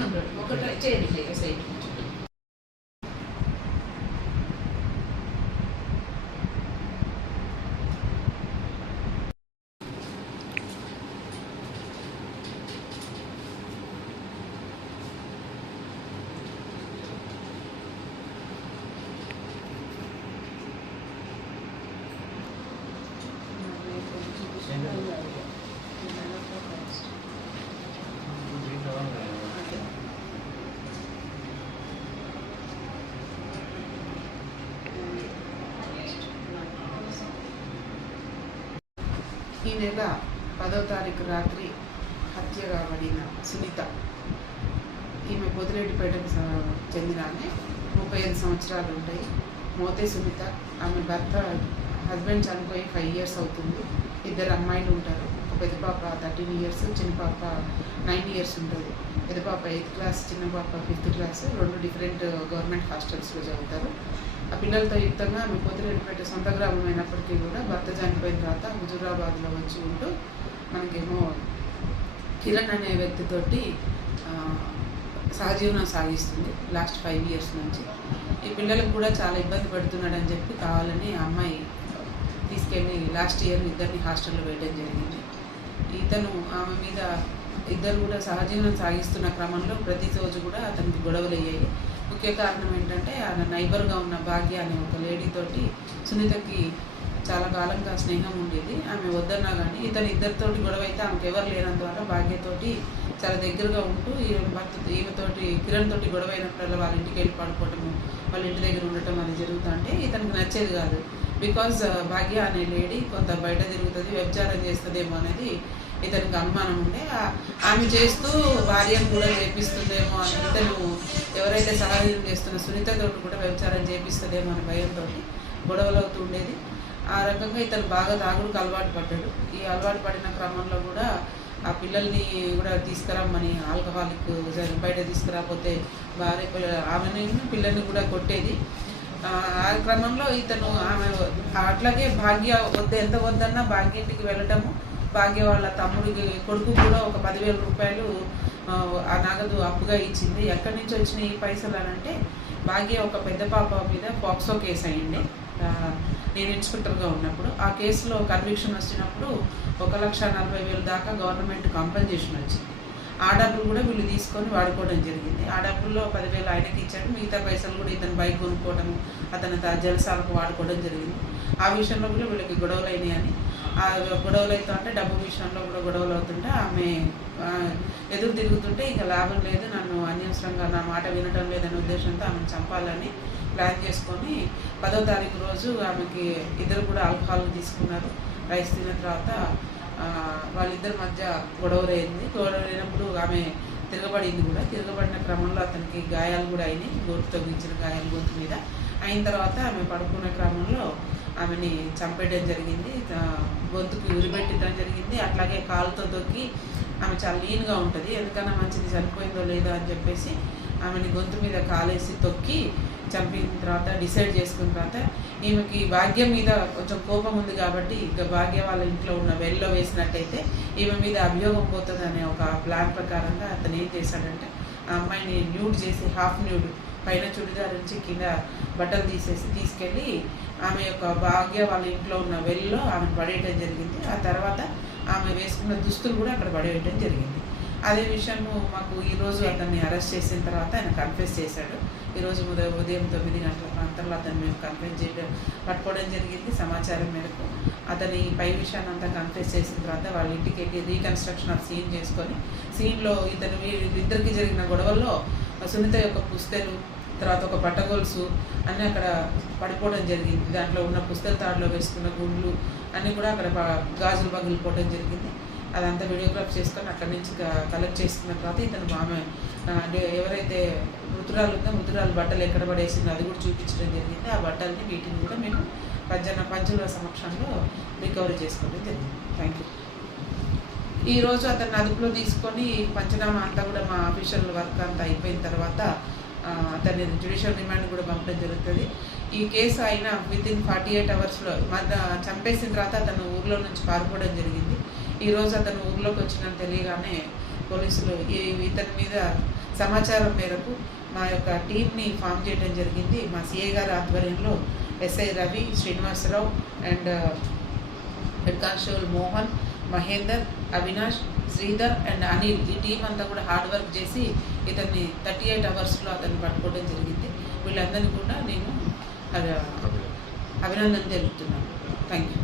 పక్కన ఉంటాడు ఒకటి చేయండి సైడ్. ఈ నెల 10వ తారీఖు రాత్రి హత్య కాబడిన సునీత, ఈమె పొదిరెడ్డిపేటకు చెందిన ఆమె, 35 సంవత్సరాలు ఉంటాయి. మోతే సునీత. ఆమె భర్త హస్బెండ్ చనిపోయి 5 years అవుతుంది. 2 అమ్మాయిలు ఉంటారు. ఒక పెద్ద పాప 13 years, చిన్న పాప 9 years ఉంటుంది. పెద్ద పాప 8th class, చిన్న పాప 5th class. 2 డిఫరెంట్ గవర్నమెంట్ హాస్టల్స్లో చదువుతారు. ఆ పిల్లలతో యుక్తంగా ఆమె పొదిరెడ్డిపేట సొంత గ్రామం అయినప్పటికీ కూడా భర్త చనిపోయిన తర్వాత హుజూరాబాద్లో వచ్చి ఉంటూ మనకేమో కిరణ్ అనే వ్యక్తితోటి సహజీవనం సాగిస్తుంది లాస్ట్ 5 years నుంచి. ఈ పిల్లలకు కూడా చాలా ఇబ్బంది పడుతున్నాడని చెప్పి కావాలని ఆ అమ్మాయి తీసుకెళ్ళి లాస్ట్ ఇయర్ ఇద్దరిని హాస్టల్లో వేయడం జరిగింది. ఇతను ఆమె మీద ఇద్దరు కూడా సహజీవనం సాగిస్తున్న క్రమంలో ప్రతిరోజు కూడా అతనికి గొడవలు అయ్యాయి. ముఖ్య కారణం ఏంటంటే ఆయన నైబర్గా ఉన్న భాగ్య అనే ఒక లేడీతోటి సునీతకి చాలా కాలంగా స్నేహం ఉండేది. ఆమె వద్దన్నా కానీ ఇద్దరితోటి గొడవ అయితే ఆమెకు ఎవరు లేనందువల్ల భాగ్యతోటి చాలా దగ్గరగా ఉంటూ ఈమెతోటి కిరణ్ తోటి గొడవ అయినప్పుడల్లా వాళ్ళ ఇంటికి వెళ్ళి పడుకోవటము, వాళ్ళ ఇంటి దగ్గర ఉండటం అది జరుగుతుంటే ఇతనికి నచ్చేది కాదు. బికాజ్ భాగ్య అనే లేడీ కొంత బయట తిరుగుతుంది, వ్యభిచారం చేస్తుందేమో అనేది ఇతనికి అనుమానం ఉండే. ఆమె చేస్తూ భార్యను కూడా చేపిస్తుందేమో అని ఇతను ఎవరైతే సహాయం చేస్తున్న సునీతతో కూడా వ్యభిచారం చేపిస్తుందేమో అనే భయంతో గొడవలు అవుతూ ఉండేది. ఆ రకంగా ఇతను బాగా తాగుడుకు అలవాటు పడ్డాడు. ఈ అలవాటు పడిన క్రమంలో కూడా ఆ పిల్లల్ని కూడా తీసుకురమ్మని ఆల్కహాలిక్ బయట తీసుకురాకపోతే భార్య ఆమెని పిల్లల్ని కూడా కొట్టేది. ఆ క్రమంలో ఇతను ఆమె అట్లాగే భాగ్య ఎంత వద్దన్నా భాగ్య ఇంటికి వెళ్ళటము, భాగ్య వాళ్ళ తమ్ముడికి కొడుకు కూడా ఒక 10,000 రూపాయలు ఆ నగదు అప్పుగా ఇచ్చింది. ఎక్కడి నుంచి వచ్చిన ఈ పైసలు అని అంటే భాగ్య ఒక పెద్ద పాప మీద పాక్సో కేసు అయ్యింది నేను ఇన్స్పెక్టర్గా ఉన్నప్పుడు. ఆ కేసులో కన్విక్షన్ వచ్చినప్పుడు 1,40,000 దాకా గవర్నమెంట్ కంపెన్సేషన్ వచ్చింది. ఆ డబ్బులు కూడా వీళ్ళు తీసుకొని వాడుకోవడం జరిగింది. ఆ డబ్బుల్లో 10,000 ఆయనకి ఇచ్చాడు, మిగతా పైసలు కూడా ఇతను బైక్ కొనుక్కోవడము, అతను జలసాలకు వాడుకోవడం జరిగింది. ఆ విషయంలో కూడా వీళ్ళకి గొడవలు అయినాయి అని, ఆ గొడవలు అవుతుంటే డబ్బు విషయంలో కూడా గొడవలు అవుతుంటే ఆమె ఎదురు తిరుగుతుంటే ఇక లాభం లేదు, నన్ను అన్యవసరంగా నా మాట వినటం లేదనే ఉద్దేశంతో ఆమెను చంపాలని ప్లాన్ చేసుకొని 10వ తారీఖు రోజు ఆమెకి ఇద్దరు కూడా ఆల్కహాల్ తీసుకున్నారు. రైస్ తిన్న తర్వాత వాళ్ళిద్దరి మధ్య గొడవలైంది. గొడవలైనప్పుడు ఆమె తిరగబడింది కూడా. తిరగబడిన క్రమంలో అతనికి గాయాలు కూడా అయినాయి, గొంతు తగ్గించిన గాయాలు గొంతు మీద అయిన తర్వాత ఆమె పడుకునే క్రమంలో ఆమెని చంపేయడం జరిగింది. గొంతుకి ఉరిపెట్టడం జరిగింది. అట్లాగే కాలుతో తొక్కి, ఆమె చాలా లీన్గా ఉంటుంది, ఎందుకన్నా మంచిది చనిపోయిందో లేదో అని చెప్పేసి ఆమెని గొంతు మీద కాలేసి తొక్కి చంపిన తర్వాత డిసైడ్ చేసుకున్న తర్వాత ఈమెకి భాగ్యం మీద కొంచెం కోపం ఉంది కాబట్టి ఇక భాగ్య వాళ్ళ ఇంట్లో ఉన్న వెల్లో వేసినట్టయితే ఈమె మీద అభియోగం పోతుంది అనే ఒక ప్లాన్ ప్రకారంగా అతను ఏం చేశాడంటే ఆ అమ్మాయిని న్యూడ్ చేసి, హాఫ్ న్యూడ్ పైన చుడిదార్ నుంచి కింద బట్టలు తీసుకెళ్ళి ఆమె యొక్క భాగ్య వాళ్ళ ఇంట్లో ఉన్న వెల్లో ఆమెను పడేయడం జరిగింది. ఆ తర్వాత ఆమె వేసుకున్న దుస్తులు కూడా అక్కడ పడేయడం జరిగింది. అదే విషయము మాకు ఈరోజు అతన్ని అరెస్ట్ చేసిన తర్వాత ఆయన కన్ఫెస్ చేశాడు. ఈరోజు ఉదయం 9 గంటల ప్రాంతంలో అతను మేము పట్టుకోవడం జరిగింది. సమాచారం మేరకు అతని పై విషయాన్ని అంతా కన్ఫెస్ చేసిన తర్వాత వాళ్ళ ఇంటికి వెళ్ళి రీకన్స్ట్రక్షన్ ఆఫ్ సీన్ చేసుకొని, సీన్లో వీళ్ళిద్దరికి జరిగిన గొడవల్లో సునీత యొక్క పుస్తెలు, తర్వాత ఒక పట్టగొలుసు అన్నీ అక్కడ పడిపోవడం జరిగింది. దాంట్లో ఉన్న పుస్తల తాడులో వేసుకున్న గుండ్లు అన్నీ కూడా అక్కడ గాజులు పగిలిపోవడం జరిగింది. అదంతా వీడియోగ్రాఫ్ చేసుకొని అక్కడి నుంచి కలెక్ట్ చేసుకున్న తర్వాత ఇతను ఆమె ఎవరైతే మృతురాలు ఉందో మృతురాలు బట్టలు ఎక్కడ పడేసిందో అది కూడా చూపించడం జరిగింది. ఆ బట్టల్ని వీటిని కూడా మేము పంచుల సమక్షంలో రికవరీ చేసుకోవడం జరిగింది. Thank you. ఈరోజు అతన్ని అదుపులో తీసుకొని పంచనామా అంతా కూడా మా ఆఫీషియల్ వర్క్ అంతా అయిపోయిన తర్వాత అతన్ని జ్యుడిషియల్ రిమాండ్ కూడా పంపడం జరుగుతుంది. ఈ కేసు అయినా వితిన్ 48 అవర్స్లో చంపేసిన తర్వాత అతను ఊర్లో నుంచి పారిపోవడం జరిగింది. ఈరోజు అతను ఊర్లోకి వచ్చినట్టు తెలియగానే పోలీసులు ఇతని మీద సమాచారం మేరకు మా యొక్క టీంని ఫామ్ చేయడం జరిగింది. మా సిఐ గారి ఆధ్వర్యంలో SI Ravi, Srinivasarao and head constable Mohan, Mahender, Avinash, Sridhar and Anil, ఈ టీం అంతా కూడా హార్డ్ వర్క్ చేసి ఇతన్ని 38 అవర్స్లో అతన్ని పట్టుకోవడం జరిగింది. వీళ్ళందరినీ కూడా నేను అభినందన తెలుపుతున్నాను. Thank you.